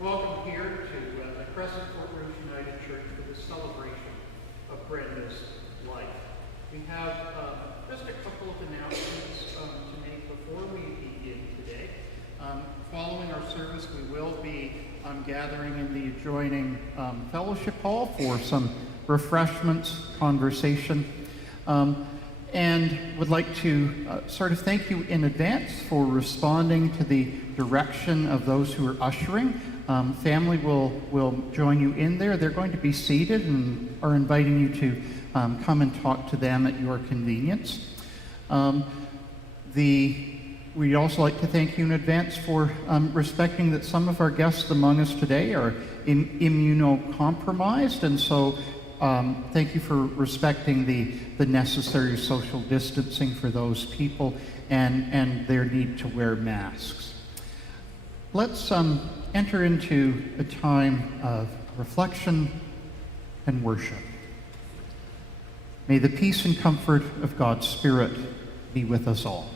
Welcome here to the Crescent Fort United Church for the celebration of Brenda's life. We have just a couple of announcements to make before we begin today. Following our service, we will be gathering in the adjoining fellowship hall for some refreshments, conversation, and would like to sort of thank you in advance for responding to the direction of those who are ushering. Family will join you in there. They're going to be seated and are inviting you to come and talk to them at your convenience. We'd also like to thank you in advance for respecting that some of our guests among us today are immunocompromised, and so thank you for respecting the necessary social distancing for those people and their need to wear masks. Let's enter into a time of reflection and worship. May the peace and comfort of God's Spirit be with us all.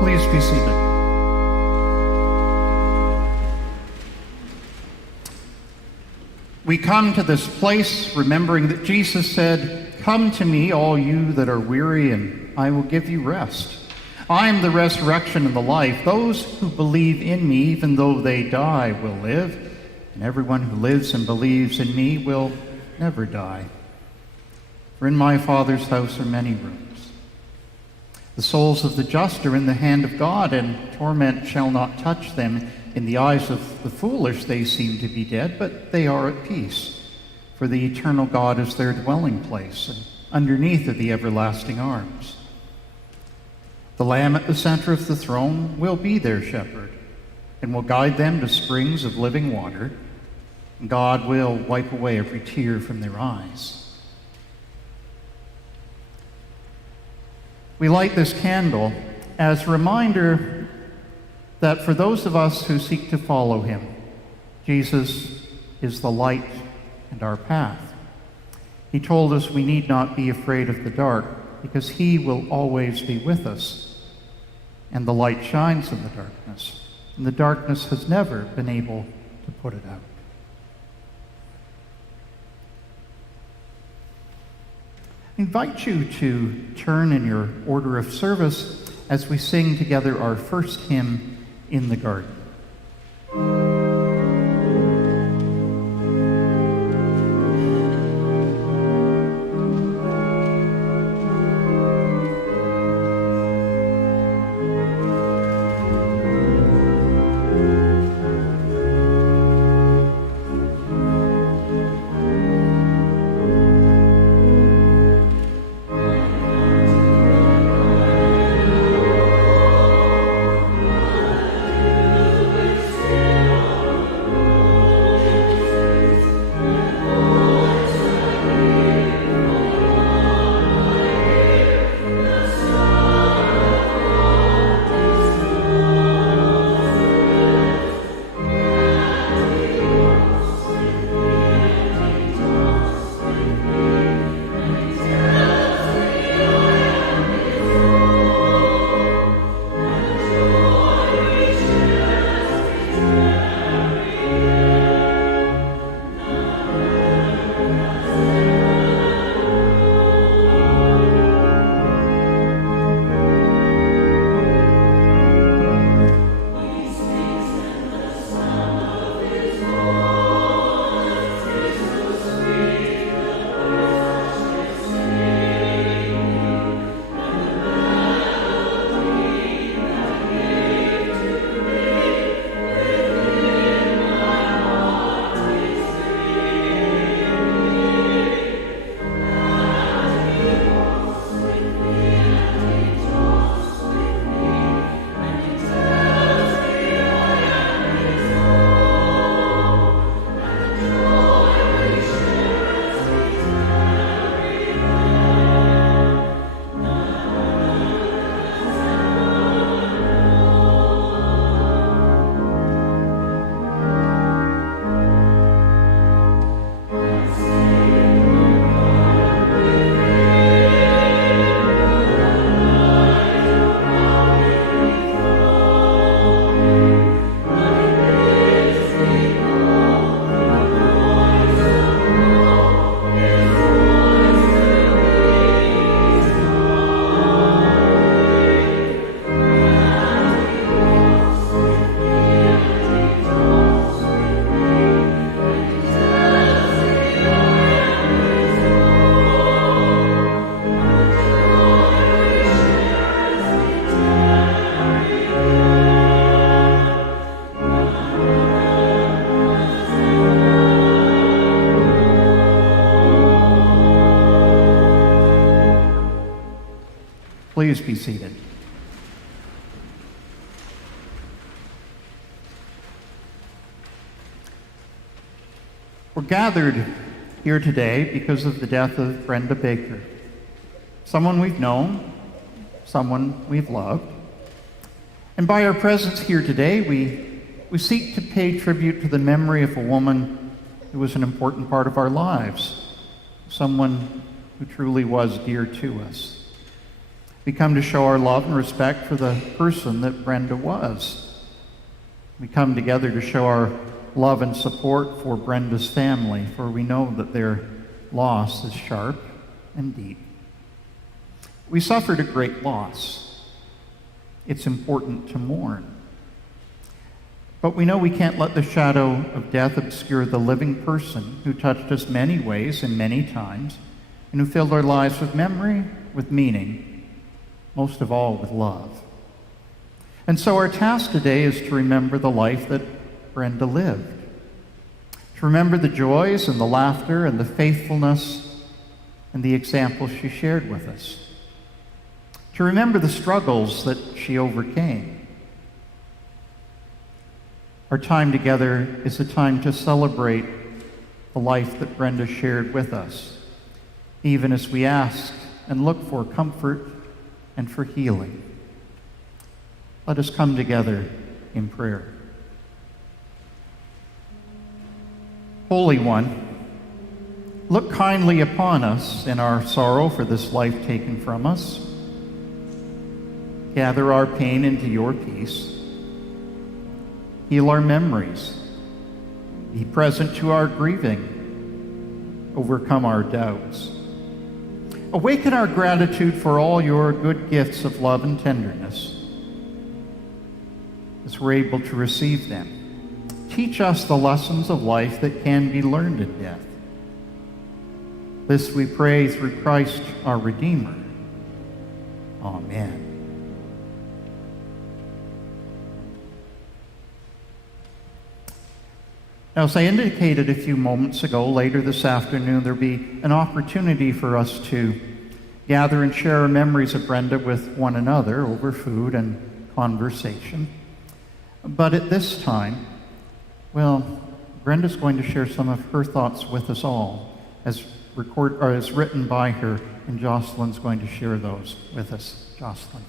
Please be seated. We come to this place remembering that Jesus said, "Come to me, all you that are weary, and I will give you rest. I am the resurrection and the life. Those who believe in me, even though they die, will live, and everyone who lives and believes in me will never die. For in my Father's house are many rooms. The souls of the just are in the hand of God, and torment shall not touch them. In the eyes of the foolish they seem to be dead, but they are at peace. For the eternal God is their dwelling place, and underneath are the everlasting arms. The Lamb at the center of the throne will be their shepherd, and will guide them to springs of living water. And God will wipe away every tear from their eyes." We light this candle as a reminder that for those of us who seek to follow him, Jesus is the light and our path. He told us we need not be afraid of the dark because he will always be with us. And the light shines in the darkness, and the darkness has never been able to put it out. I invite you to turn in your order of service as we sing together our first hymn, "In the Garden." Still Please be seated. We're gathered here today because of the death of Brenda Baker, someone we've known, someone we've loved. And by our presence here today, we seek to pay tribute to the memory of a woman who was an important part of our lives, someone who truly was dear to us. We come to show our love and respect for the person that Brenda was. We come together to show our love and support for Brenda's family, for we know that their loss is sharp and deep. We suffered a great loss. It's important to mourn. But we know we can't let the shadow of death obscure the living person who touched us many ways and many times, and who filled our lives with memory, with meaning, most of all with love. And so our task today is to remember the life that Brenda lived, to remember the joys and the laughter and the faithfulness and the example she shared with us, to remember the struggles that she overcame. Our time together is a time to celebrate the life that Brenda shared with us, even as we ask and look for comfort and for healing. Let us come together in prayer. Holy One, look kindly upon us in our sorrow for this life taken from us. Gather our pain into your peace. Heal our memories. Be present to our grieving. Overcome our doubts. Awaken our gratitude for all your good gifts of love and tenderness, as we're able to receive them. Teach us the lessons of life that can be learned in death. This we pray through Christ our Redeemer. Amen. Now, as I indicated a few moments ago, later this afternoon, there'll be an opportunity for us to gather and share our memories of Brenda with one another over food and conversation. But at this time, well, Brenda's going to share some of her thoughts with us all, as written by her, and Jocelyn's going to share those with us. Jocelyn.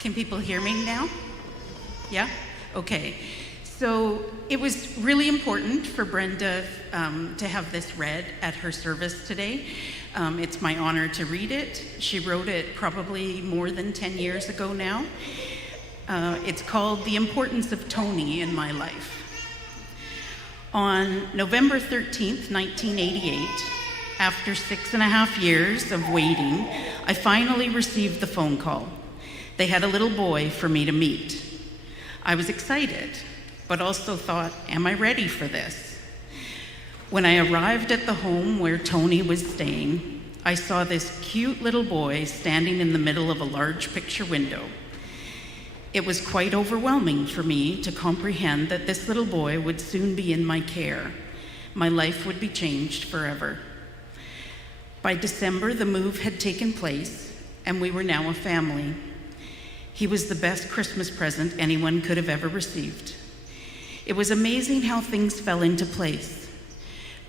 Can people hear me now? Yeah? Okay. So it was really important for Brenda to have this read at her service today. It's my honor to read it. She wrote it probably more than 10 years ago now. It's called The Importance of Tony in My Life. On November 13th, 1988, after 6.5 years of waiting, I finally received the phone call. They had a little boy for me to meet. I was excited, but also thought, am I ready for this? When I arrived at the home where Tony was staying, I saw this cute little boy standing in the middle of a large picture window. It was quite overwhelming for me to comprehend that this little boy would soon be in my care. My life would be changed forever. By December, the move had taken place, and we were now a family. He was the best Christmas present anyone could have ever received. It was amazing how things fell into place.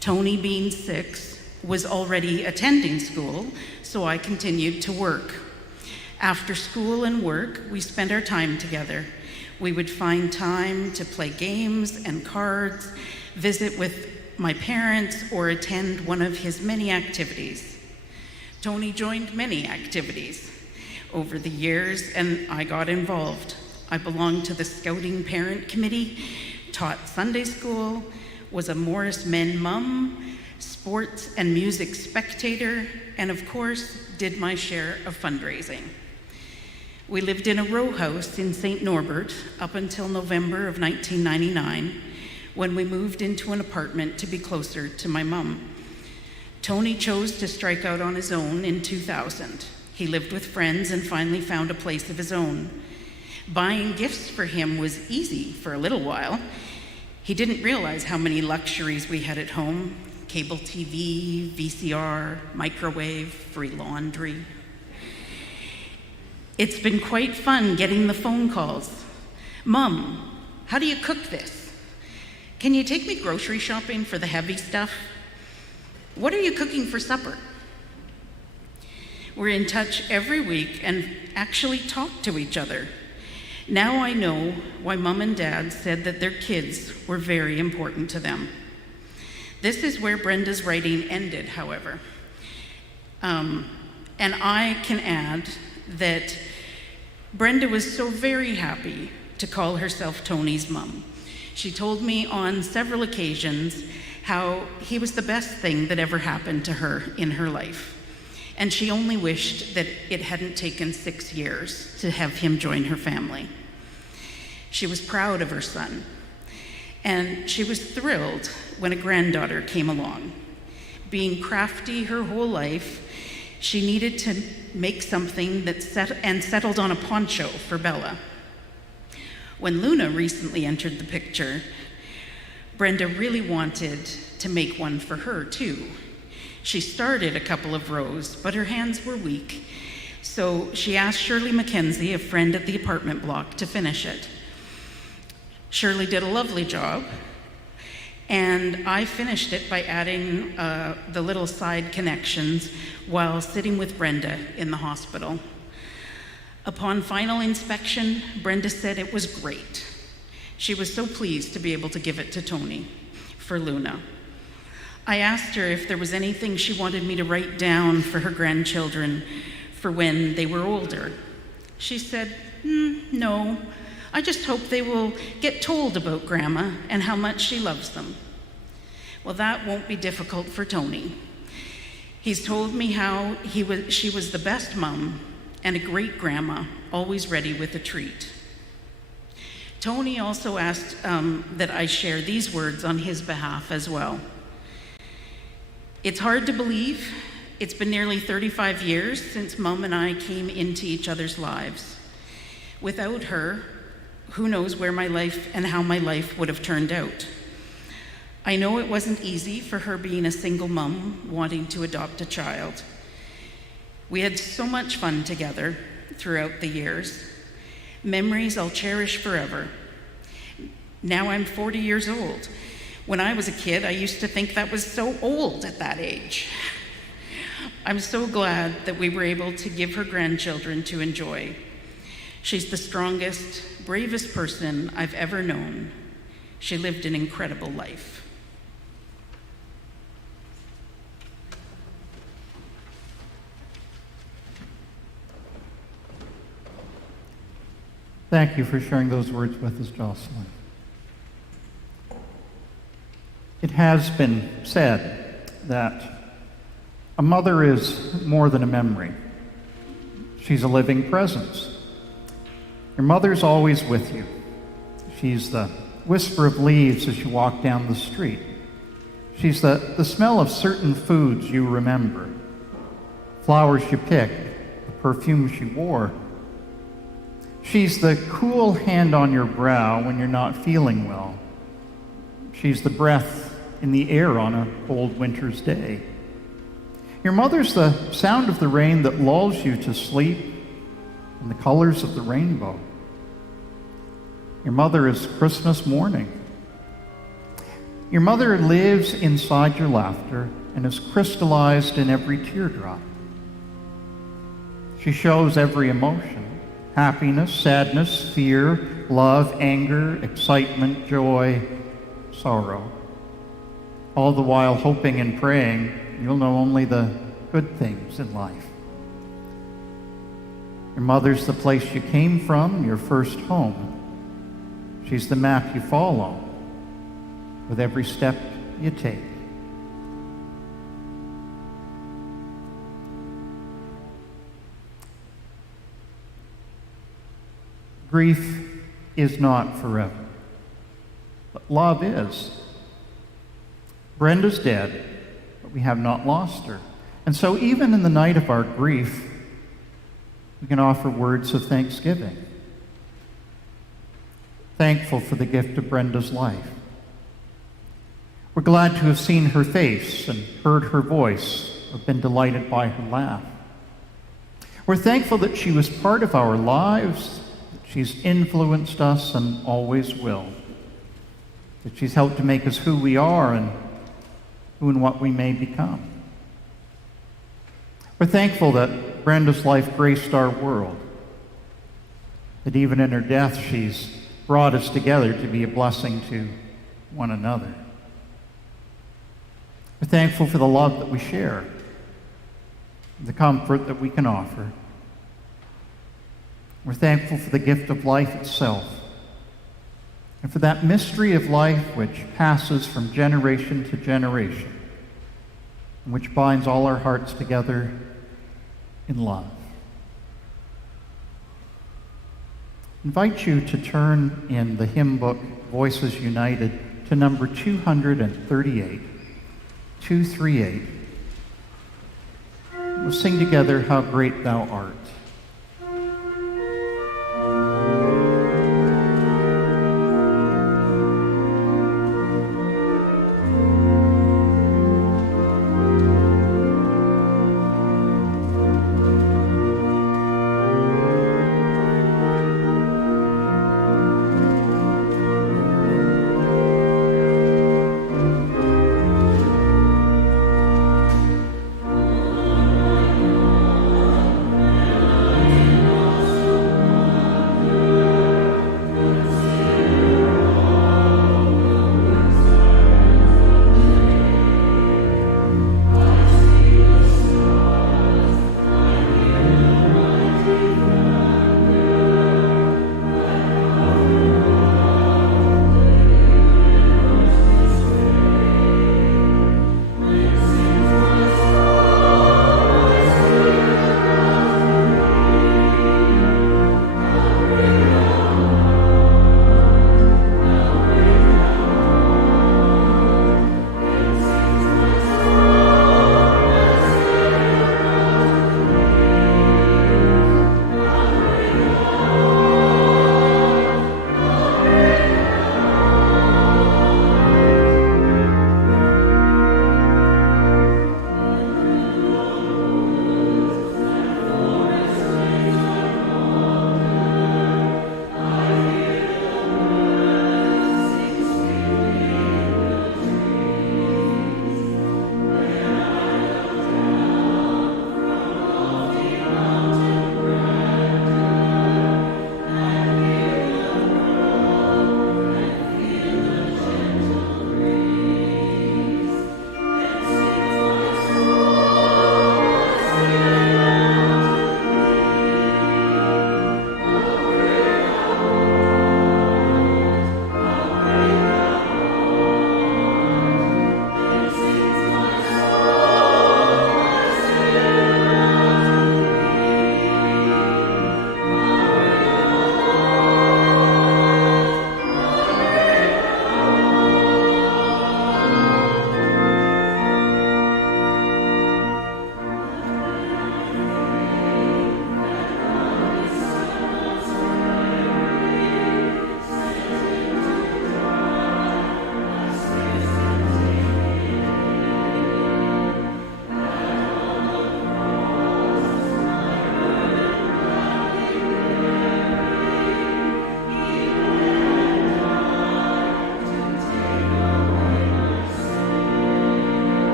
Tony, being 6, was already attending school, so I continued to work. After school and work, we spent our time together. We would find time to play games and cards, visit with my parents, or attend one of his many activities. Tony joined many activities over the years, and I got involved. I belonged to the Scouting Parent Committee, taught Sunday school, was a Morris Men mum, sports and music spectator, and of course, did my share of fundraising. We lived in a row house in St. Norbert up until November of 1999, when we moved into an apartment to be closer to my mum. Tony chose to strike out on his own in 2000. He lived with friends and finally found a place of his own. Buying gifts for him was easy for a little while. He didn't realize how many luxuries we had at home: cable TV, VCR, microwave, free laundry. It's been quite fun getting the phone calls. "Mom, how do you cook this? Can you take me grocery shopping for the heavy stuff? What are you cooking for supper?" We're in touch every week and actually talk to each other. Now I know why Mom and Dad said that their kids were very important to them. This is where Brenda's writing ended, however. And I can add that Brenda was so very happy to call herself Tony's mom. She told me on several occasions how he was the best thing that ever happened to her in her life. And she only wished that it hadn't taken 6 years to have him join her family. She was proud of her son, and she was thrilled when a granddaughter came along. Being crafty her whole life, she needed to make something that settled on a poncho for Bella. When Luna recently entered the picture, Brenda really wanted to make one for her too. She started a couple of rows, but her hands were weak, so she asked Shirley Mackenzie, a friend at the apartment block, to finish it. Shirley did a lovely job, and I finished it by adding the little side connections while sitting with Brenda in the hospital. Upon final inspection, Brenda said it was great. She was so pleased to be able to give it to Tony for Luna. I asked her if there was anything she wanted me to write down for her grandchildren for when they were older. She said, "No, I just hope they will get told about Grandma and how much she loves them." Well, that won't be difficult for Tony. He's told me how she was the best mom and a great grandma, always ready with a treat. Tony also asked that I share these words on his behalf as well. "It's hard to believe. It's been nearly 35 years since Mom and I came into each other's lives. Without her, who knows where my life and how my life would have turned out. I know it wasn't easy for her being a single mom wanting to adopt a child. We had so much fun together throughout the years. Memories I'll cherish forever. Now I'm 40 years old. When I was a kid, I used to think that was so old at that age. I'm so glad that we were able to give her grandchildren to enjoy. She's the strongest, bravest person I've ever known. She lived an incredible life." Thank you for sharing those words with us, Jocelyn. It has been said that a mother is more than a memory. She's a living presence. Your mother's always with you. She's the whisper of leaves as you walk down the street. She's the smell of certain foods you remember, flowers you picked, the perfumes you wore. She's the cool hand on your brow when you're not feeling well. She's the breath in the air on a cold winter's day. Your mother's the sound of the rain that lulls you to sleep and the colors of the rainbow. Your mother is Christmas morning. Your mother lives inside your laughter and is crystallized in every teardrop. She shows every emotion: happiness, sadness, fear, love, anger, excitement, joy, sorrow. All the while hoping and praying you'll know only the good things in life. Your mother's the place you came from, your first home. She's the map you follow with every step you take. Grief is not forever, but love is. Brenda's dead, but we have not lost her. And so even in the night of our grief, we can offer words of thanksgiving. Thankful for the gift of Brenda's life. We're glad to have seen her face and heard her voice, or been delighted by her laugh. We're thankful that she was part of our lives, that she's influenced us and always will, that she's helped to make us who we are and who and what we may become. We're thankful that Brenda's life graced our world, that even in her death she's brought us together to be a blessing to one another. We're thankful for the love that we share, the comfort that we can offer. We're thankful for the gift of life itself, and for that mystery of life which passes from generation to generation, and which binds all our hearts together in love. I invite you to turn in the hymn book, Voices United, to number 238. 238. We'll sing together, How Great Thou Art.